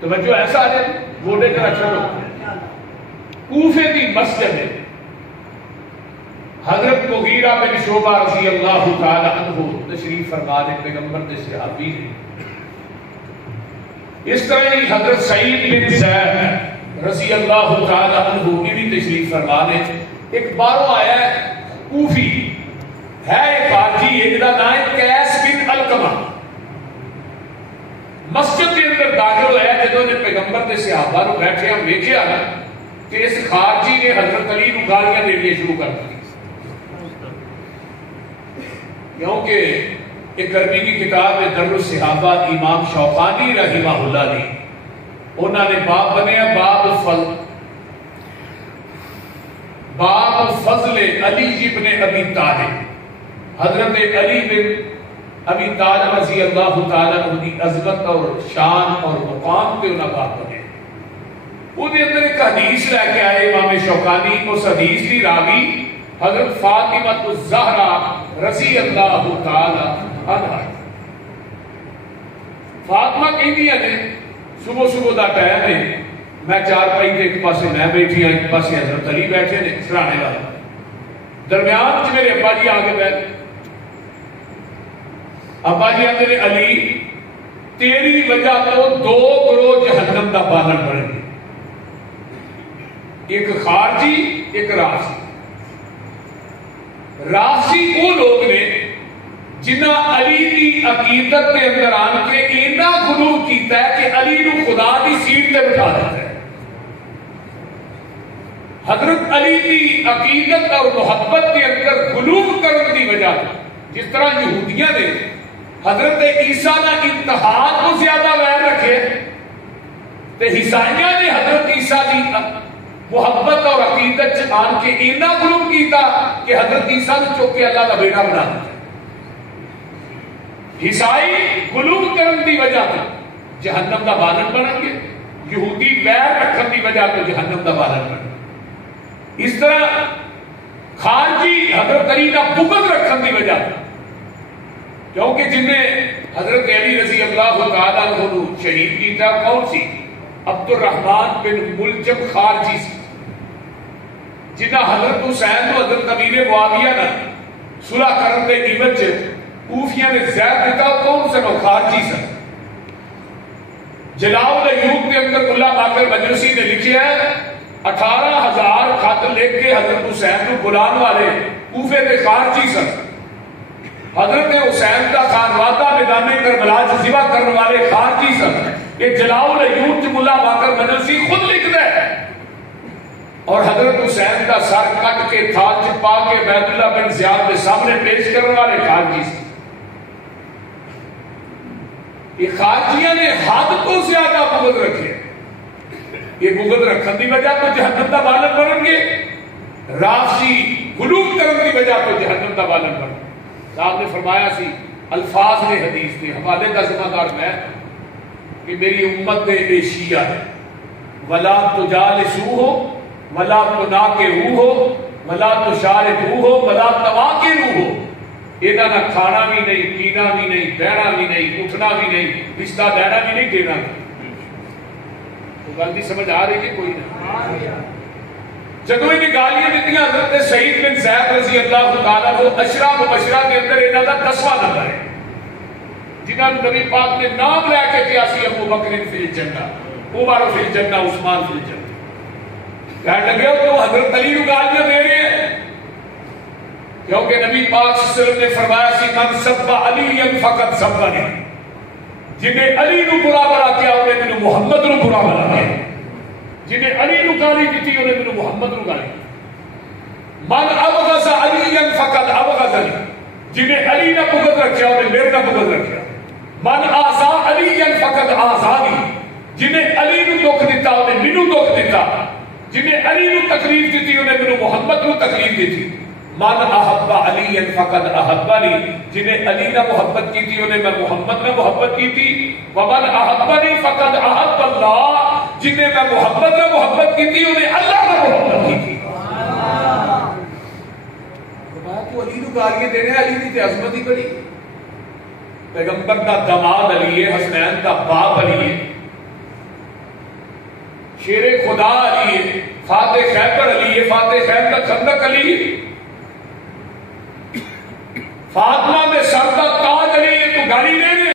توجہ ایسا ہے گوڑے کا چھوڑو کوفے کی مسجد ہے حضرت مغیرہ بن شعبہ رضی اللہ تعالی عنہ تشریف فرما دے پیغمبر دے صحابی ہیں. اس طرح ہی حضرت سعید بن زید رضی اللہ تعالی عنہ یہ بھی تشریف فرما دے. ایک باروں آیا ہے کوفی ہے ایک حاجی ہے جدا نام ہے قیس بن علقمہ. مسجد کے اندر داخل ہوا جدوں نے پیغمبر دے صحابہ نو بیٹھے ہم ویکھیا نا کہ اس خارجی نے حضرت علی نو گالیاں دینی شروع کر دی. کیونکہ ایک عربی کی کتاب ہے در الصحابہ امام شوقانی رحمہ اللہ نے انہوں نے باب بنیا باب فضل علی ابن ابی طالب. حضرت علی بن ابی طالب رضی اللہ تعالیٰ عنہ کی عظمت اور شان اور مقام پہ انہوں نے بات بنے. وہ اندر ایک حدیث لے کے آئے امام شوقانی. اس حدیث کی راوی حضرت فاطمہ الزہرا رضی اللہ تعالی عنہا. فاطمہ کہندی ہے صبح صبح دا ٹائم ہے میں چار پائی تے ایک پاسے میں بیٹھی ہوں ایک پاسے حضرت علی بیٹھے نے سرانے والے درمیان چ میرے ابا جی آگے بیٹھے. ابا جی آتے نے علی تیری وجہ تو دو گروہ جہنم دا بالن بنے گے ایک خارجی ایک رافضی. رافضی وہ لوگ نے جنہ علی کی عقیدت کے اندر آن کے اینا غلو کیتا ہے کہ علی نو خدا کی سیٹ تے بٹھا دیتا ہے. حضرت علی کی عقیدت اور محبت کے اندر غلو کرنے کی وجہ جس طرح یہودیاں نے حضرت عیسیٰ کا انتہا کو زیادہ ویر رکھے تے عیسائیاں نے حضرت عیسیٰ کی محبت اور عقیدت آن کے اینا غلو کیتا کہ حضرت عیسیٰ نے چوک کے اللہ کا بیٹا بنا دیا. عیسائی غلو کرن دی وجہ تو جہنم دا بالن بنن گے. یہودی ویر رکھن دی وجہ تو جہنم دا بالن بنن گے. اس طرح خارجی حضرت علی کا بغض رکھن دی وجہ کیونکہ جن نے حضرت علی رضی اللہ تعالیٰ عنہ شہید کیتا کون سی عبد الرحمن بن ملجم خارجی سی جنہ حضرت حسین تو حضرت امیر معاویہ نے صلح کرن دے عوض کوفیاں نے زید دیتا کون سے وہ خارجی سے. جلال الایوب کے اندر ملا باقر مجلسی نے لکھا ہے 18,000 خط لکھ کے حضرت حسین کو بلان والے کوفے کے خارجی سن. حضرت حسین کا خانوادہ میدان کربلا سے ذبح کرنے والے خارجی سن. یہ جلال الایوب ملا باقر مجلسی خود لکھتا ہے. اور حضرت حسین کا سر کٹ کے تھال چپا کے بیت اللہ بن زیاد کے سامنے پیش کرنے والے خارجی سن. یہ خارجیاں نے حد تو زیادہ بغض رکھے. یہ بغض رکھن دی وجہ تو جہنم دا بالن بنن گے. رافضی غلو کرن دی وجہ تو جہنم دا بالن بنن. صاحب نے فرمایا سی الفاظ نے حدیث نے حوالے کا ذمہ دار میں کہ میری امت دے اے شیعہ ہے ولا تجالسو ہو ولا تناکحو ہو ولا تشارکو ہو ولا تواکلو ہو. انہاں نہ کھانا بھی نہیں پینا بھی نہیں بہنا بھی نہیں اٹھنا بھی نہیں رشتہ دینا بھی نہیں دینا بھی. تو غلطی سمجھ آ رہی ہے کوئی نہیں. جدو انہیں گالیاں دیتی حضرت سعید بن زید رضی اللہ تعالیٰ کو اشرا مبشرہ کے اندر انہاں دا 10واں نمبر ہے جنہاں نبی پاک نے نام لے کے کیا سی ابو بکر فی الجنہ عمر فی الجنہ عثمان فی الجنہ. کہنے لگے تو حضرت علی کو گالیاں دے رہے ہیں کیونکہ نبی پاک صلی اللہ علیہ وسلم نے فرمایا سی من سب علی فقط سبنی. جنہیں علی نو برا بلا کیا انہیں مینوں محمد نو برا بلا کیا. جنہیں علی نو گالی کی انہیں مینوں محمد نو گالی. من ابغض علی فقط ابغضنی. جنہیں علی نہ بغض رکھیا انہیں میرے نہ بغض رکھیا. من آزا علی فقط آزانی. جنہیں علی نو دکھ دیتا انہیں مینوں دکھ دیتا. جنہیں علی نو تکلیف دیتی انہیں مینوں محمد نو تکلیف دیتی. من احب علی فقط احبنی. جنہیں علی نہ محبت کی تھی انہیں میں محمد نہ محبت کی تھی. ومن احبنی فقط احب اللہ. جنہیں میں محبت نہ محبت کی تھی انہیں اللہ نہ محبت کی تھی. تو علی نو گالیاں دینے علی کی تے عظمت ہی بڑی. پیغمبر کا داماد علی ہے حسنین کا باپ علی ہے. شیر خدا علی ہے، فاتح خیبر علی ہے، فاتح خیبر خندق علی ہے، فاطمہ میں سر کا تاج علی ہے، تو گالی دے دے